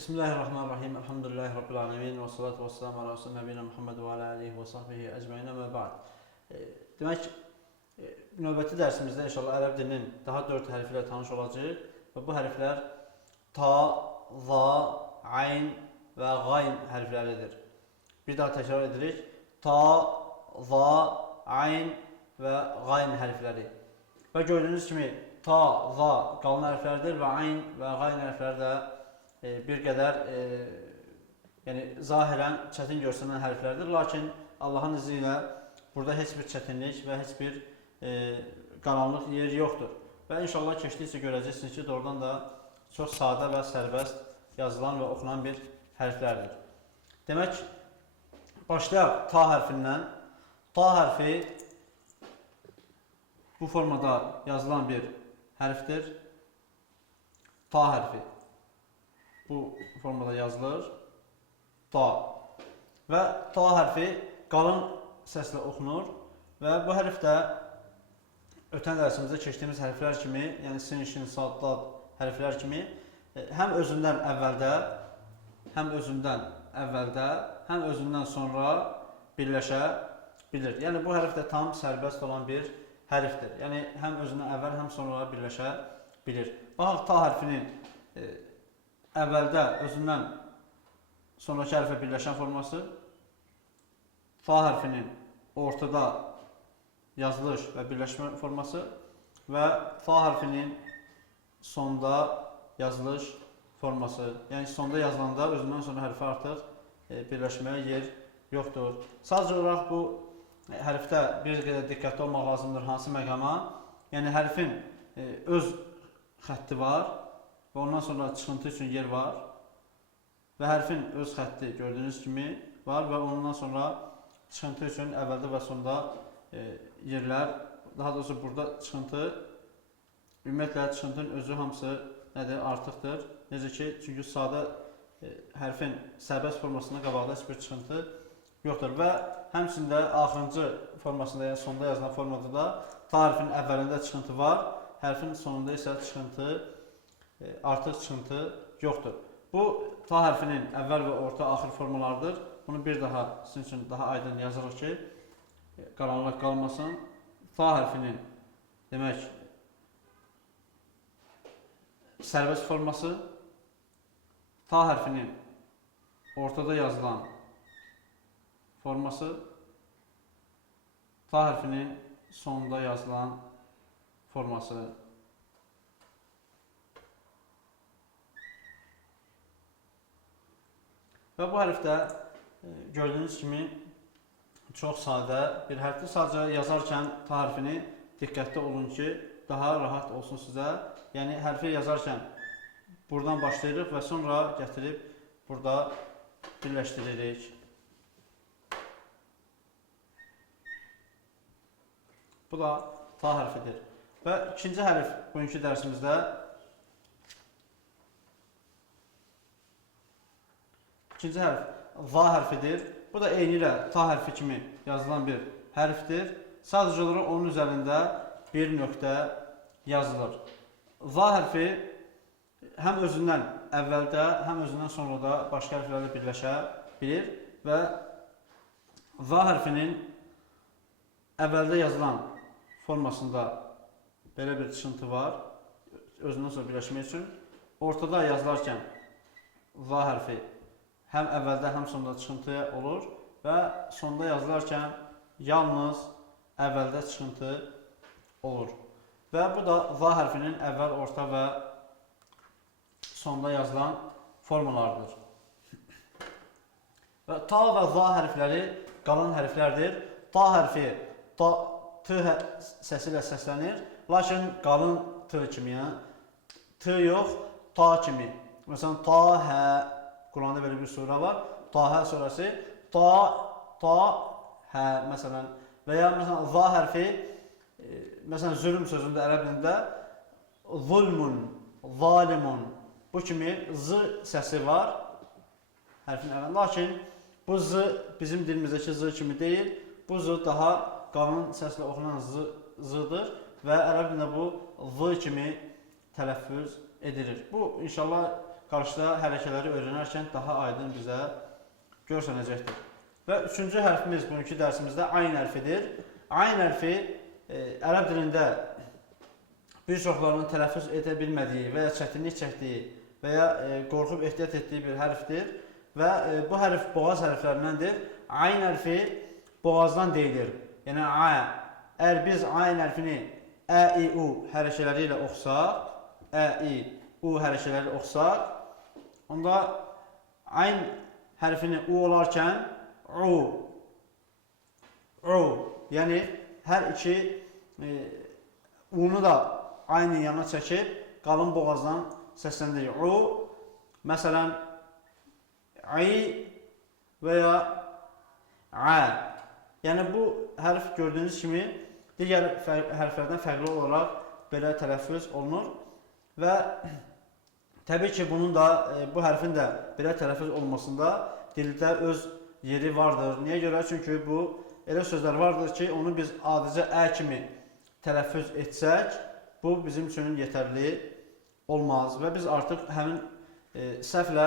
Bismillahirrahmanirrahim. Elhamdülillahi Rabbil alemin. Və salatu və selamu ala Resulü Nəbiyyina Muhammed və ala alihi və sahbihi əcməin və ba'd. Demək, növbəti dərsimizdə inşallah ərəb dilinin daha 4 hərfi ilə tanış olacağıq. Və bu hərflər ta, za, ayn və qayn hərfləridir. Bir daha təkrar edirik. Ta, za, ayn və qayn hərfləri. Və gördüyünüz kimi ta, za qalın hərflərdir və ayn və qayn hərfləri də bir qədər yəni zahirən çətin görsənən hərflərdir. Lakin Allahın izni ilə burada heç bir çətinlik və heç bir qaranlıq yer yoxdur. Və inşallah keçdikcə görəcəksiniz ki, doğrudan da çox sadə və sərbəst yazılan və oxunan bir hərflərdir. Demək, başlayaq ta hərfindən. Ta hərfi bu formada yazılan bir hərfdir. Ta hərfi bu formada yazılır. Ta. Və ta hərfi qalın səslə oxunur. Və bu hərf də ötən dərsimizdə keçdiyimiz hərflər kimi, yəni sin, şin, sad, dad hərflər kimi həm özündən əvvəldə, həm özündən sonra birləşə bilir. Yəni bu hərf də tam sərbəst olan bir hərfdir. Yəni həm özündən əvvəl, həm sonra birləşə bilir. Baxaq ta hərfinin əvvəldə özündən sonraki hərfə birləşən forması, fa hərfinin ortada yazılış və birləşmə forması və fa hərfinin sonda yazılış forması. Yəni sonda yazılanda özündən sonra hərfə artıq birləşməyə yer yoxdur. Sadəcə olaraq bu hərfdə bir qədər diqqətli olmaq lazımdır. Hansı məqama? Yəni hərfin öz xətti var və ondan sonra çıxıntı üçün yer var və hərfin öz xətti gördüyünüz kimi var və ondan sonra çıxıntı üçün əvvəldə və sonda yerlər, daha doğrusu burada çıxıntı, ümumiyyətlə çıxıntının özü hamısı nədir? Artıqdır. Necə ki, çünki sadə hərfin sərbəst formasında qabaqda heç bir çıxıntı yoxdur və həmçində axırıncı formasında, yəni sonda yazılan formada da ta hərfin əvvəlində çıxıntı var, hərfin sonunda isə artıq çıxıntı yoxdur. Bu ta hərfinin əvvəl və orta, axır formalardır. Bunu bir daha sizin üçün daha aydın yazırıq ki, qaranlıq qalmasın. Ta hərfinin demək sərbəst forması, ta hərfinin ortada yazılan forması, ta hərfinin sonunda yazılan forması. Və bu hərfdə gördüyünüz kimi çox sadə bir hərfdir. Sadəcə yazarkən ta hərfini diqqətli olun ki, daha rahat olsun sizə. Yəni hərfi yazarkən buradan başlayırıq və sonra gətirib burada birləşdiririk. Bu da ta hərfidir. Və ikinci hərf bugünkü dərsimizdə İkinci hərf va hərfidir. Bu da eyni ilə ta hərfi kimi yazılan bir hərfdir. Sadəcə olaraq onun üzərində bir nöqtə yazılır. Va hərfi həm özündən əvvəldə, həm özündən sonra da başqa hərflərlə birləşə bilir və va hərfinin əvvəldə yazılan formasında belə bir çıxıntı var, özündən sonra birləşmək üçün. Ortada yazılarkən va hərfi həm əvvəldə, həm sonda çıxıntı olur və sonda yazılarkən yalnız əvvəldə çıxıntı olur. Və bu da va hərfinin əvvəl, orta və sonda yazılan formalardır. Və ta və za hərfləri qalan hərflərdir. Ta hərfi t səsi ilə səslənir, lakin qalın t kimi, t yox, ta kimi. Məsələn, ta, hə, Quranda belə bir surə var. Ta-hə surəsi. Ta, hə, məsələn. Və ya məsələn, za hərfi, məsələn, zülm sözündə ərəb dilində zulmun, zalimun. Bu kimi z səsi var hərfin əvvəlində. Lakin bu z bizim dilimizdəki z kimi deyil. Bu z daha qalın səslə oxunan z-dır və ərəb dilində bu z kimi tələffüz edilir. Bu, inşallah, qarşıda hərəkələri öyrənərkən daha aydın bizə görsənəcəkdir. Və üçüncü hərfimiz bugünkü dərsimizdə ayn hərfidir. Ayn hərfi ərəb dilində bir çoxlarının tələffüz edə bilmədiyi və ya çətinlik çəkdiyi və ya qorxub ehtiyat etdiyi bir hərfdir. Və bu hərf boğaz hərflərindəndir. Ayn hərfi boğazdan deyilir. Yəni a. Əgər biz ayn hərfini ə, i, u hərəkələri ilə oxusaq, ə, i, u hərəkələri oxusaq, onda ayn hərfini u olarkən u, yəni hər iki u-nu da aynin yanına çəkib qalın boğazdan səsləndirir. U, məsələn, i və ya ə. Yəni bu hərf gördüyünüz kimi digər hərflərdən fərqli olaraq belə tələffüz olunur və təbii ki, bunun da, bu hərfin də belə tələffüz olmasında dildə öz yeri vardır. Niyə görə? Çünki bu elə sözlər vardır ki, onu biz adicə ə kimi tələffüz etsək, bu bizim üçün yetərli olmaz və biz artıq həmin səhvlə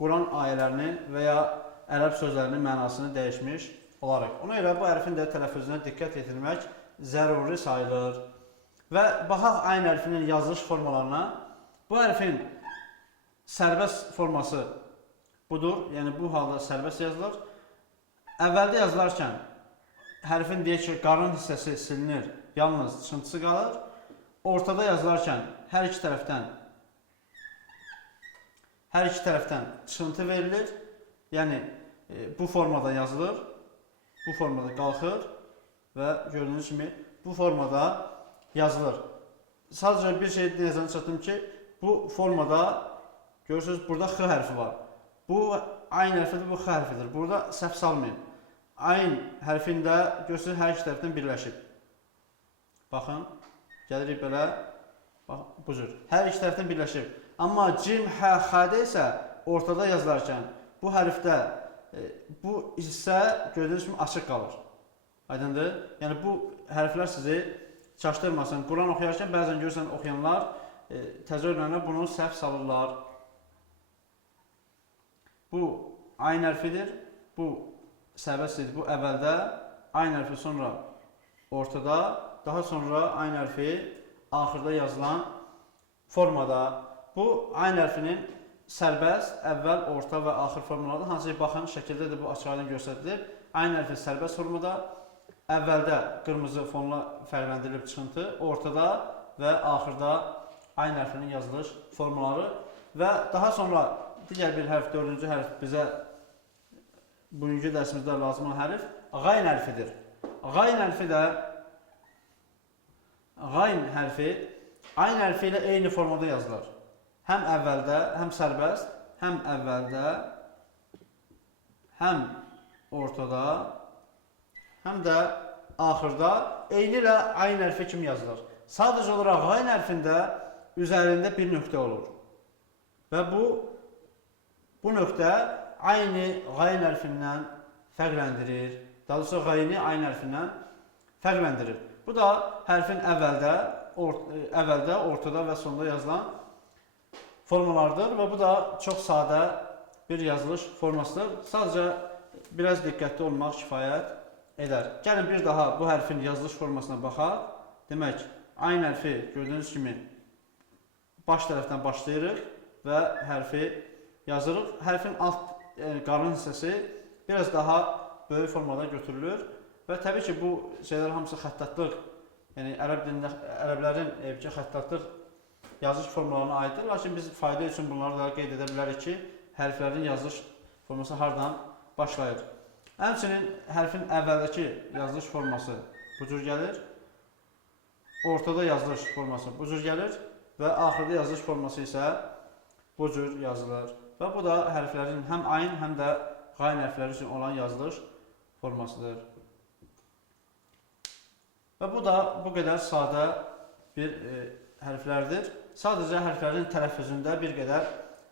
Quran ayələrini və ya ərəb sözlərinin mənasını dəyişmiş olaraq. Ona görə bu hərfin də tələffüzünə diqqət yetirmək zəruri sayılır. Və baxaq ayn hərfinin yazılış formalarına. Bu hərfin sərbəst forması budur. Yəni bu halda sərbəst yazılır. Əvvəldə yazılarkən hərfin deyək ki, qarın hissəsi silinir, yalnız çıxıntısı qalır. Ortada yazılarkən hər iki tərəfdən çıxıntı verilir. Yəni bu formada yazılır. Bu formada qalxır və gördüyünüz kimi bu formada yazılır. Sadəcə bir şey nəzərinə çatdım ki, bu formada görürsünüz, burada x hərfi var. Bu ayn hərfidir, bu x hərfidir. Burada səhv salmayın. Ayn hərfində görürsünüz, hər iki tərəfdən birləşib. Baxın, gəlirik belə, bax, bu cür. Hər iki tərəfdən birləşib. Amma cim, hə, xədə isə ortada yazılarkən bu hərfdə bu hissə gördüyünüz kimi açıq qalır. Aydındır? Yəni bu hərflər sizi çaşdırmasın. Quran oxuyarkən bəzən görürsən oxuyanlar təzə öyrənənlər bunu səhv salırlar. Bu ayn hərfidir. Bu sərbəstdir. Bu əvvəldə, ayn hərfi sonra ortada, daha sonra ayn hərfi axırda yazılan formada. Bu ayn hərfinin sərbəst, əvvəl, orta və axır formalardır. Hansı ki, baxın, şəkildə də bu açıq-aydın göstərilir. Ayn hərfi sərbəst formada, əvvəldə qırmızı fonla fərqləndirilib çıxıntı, ortada və axırda ayn hərfinin yazılış formaları və daha sonra digər bir hərf, dördüncü hərf bizə bugünkü dərsimizdə lazım olan hərf qayn hərfidir. Qayn hərfi ayn hərfi ilə eyni formada yazılır. Həm əvvəldə, həm sərbəst, həm əvvəldə, həm ortada, həm də axırda eyni ilə ayn hərfi kimi yazılır. Sadəcə olaraq qayn hərfində üzərində bir nöqtə olur. Və bu nöqtə ayni qayn hərfindən fərqləndirir. Daha doğrusu qayni ayn hərfindən fərqləndirir. Bu da hərfin əvvəldə, ortada və sonda yazılan formalardır və bu da çox sadə bir yazılış formasıdır. Sadəcə biraz diqqətli olmaq kifayət edər. Gəlin bir daha bu hərfin yazılış formasına baxaq. Demək, ayn hərfi gördüyünüz kimi baş tərəfdən başlayırıq və hərfi yazırıq. Hərfin alt qarın hissəsi biraz daha böyük formada götürülür və təbii ki, bu şeylər hamısı xəttatlıq, yəni ərəblərin xəttatlıq yazılış formalarına aiddir. Lakin biz fayda üçün bunları da qeyd edə bilərik ki, hərflərin yazılış forması hardan başlayır. Həmçinin hərfin əvvəldəki yazılış forması bu cür gəlir, ortada yazılış forması bu cür gəlir və axırda yazılış forması isə bu cür yazılır. Və bu da hərflərin həm ayn, həm də qayn hərfləri üçün olan yazılış formasıdır. Və bu da bu qədər sadə bir hərflərdir. Sadəcə hərflərin tələffüzündə bir qədər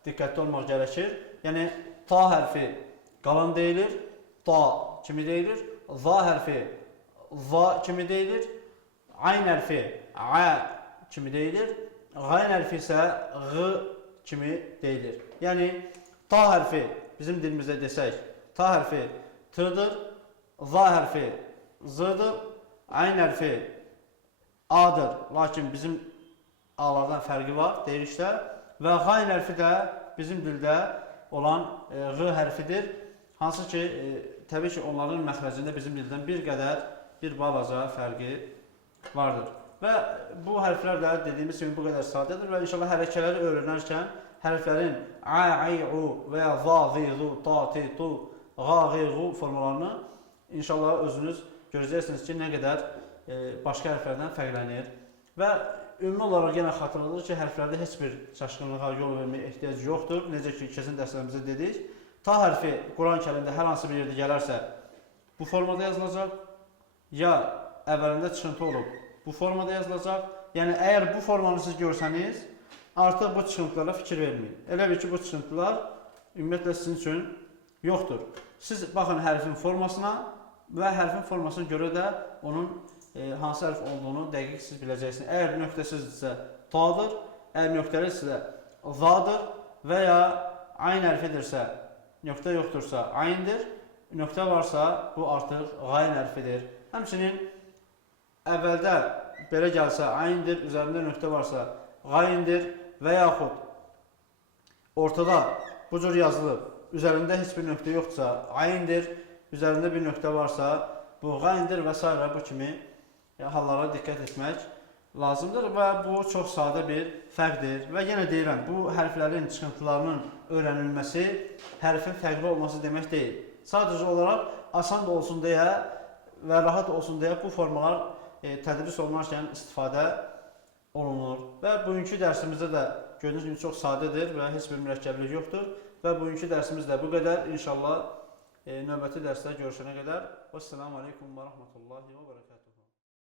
diqqətli olmaq gərəkir. Yəni, ta hərfi qalın deyilir, ta kimi deyilir, za hərfi za kimi deyilir, ayn hərfi ə kimi deyilir, qayn hərfi isə ğı kimi deyilir. Yəni ta hərfi bizim dilimizdə desək, ta hərfi t'dır, za hərfi z'dır, ayn hərfi a'dır. Lakin bizim a'lardan fərqi var deyilişdə və g'ayn hərfi də bizim dildə olan g hərfidir. Hansı ki, təbii ki, onların məxrəcində bizim dildən bir qədər, bir balaca fərqi vardır. Və bu hərflər də dediyimiz kimi bu qədər sadədir və inşallah hərəkələri öyrənərkən hərflərin a, i, u və ya za, zi, zu, ta, ti, tu, qa, qi, qu formalarını inşallah özünüz görəcəksiniz ki, nə qədər başqa hərflərdən fərqlənir. Və ümumi olaraq yenə xatırladır ki, hərflərdə heç bir çaşqınlığa yol verməyə ehtiyac yoxdur. Necə ki, keçən dərslərimizdə dedik. Ta hərfi Quran-Kərimdə hər hansı bir yerdə gələrsə, bu formada yazılacaq, ya əvvəlində çıxıntı olub, bu formada yazılacaq. Yəni, əgər bu formanı siz görsəniz, artıq bu çıxıntılara fikir verməyin. Elə bir ki, bu çıxıntılar ümumiyyətlə sizin üçün yoxdur. Siz baxın hərfin formasına və hərfin formasına görə də onun hansı hərf olduğunu dəqiq siz biləcəksiniz. Əgər nöqtəsizdirsə ta'dır, əgər nöqtəlidirsə za'dır və ya ayn hərfidirsə, nöqtə yoxdursa ayndir, nöqtə varsa bu artıq g'ayn hərfidir. Həmçinin əvvəldə belə gəlsə ayndir, üzərində nöqtə varsa g'ayndir və yaxud ortada bu cür yazılıb, üzərində heç bir nöqtə yoxdursa ayndir, üzərində bir nöqtə varsa bu g'ayndir və s. bu kimi hallara diqqət etmək lazımdır və bu çox sadə bir fərqdir. Və yenə deyirəm, bu hərflərin çıxıntılarının öyrənilməsi hərfin fərqli olması demək deyil. Sadəcə olaraq asan da olsun deyə və rahat olsun deyə bu formalar tədris olunarkən istifadə olunur. Və bugünkü dərsimizdə də gördüyünüz kimi çox sadədir və heç bir mürəkkəblik yoxdur. Və bugünkü dərsimiz də bu qədər. İnşallah növbəti dərsdə görüşənə qədər. Vəssalamu aleykum və rəhmətullahi və bərəkatuhu.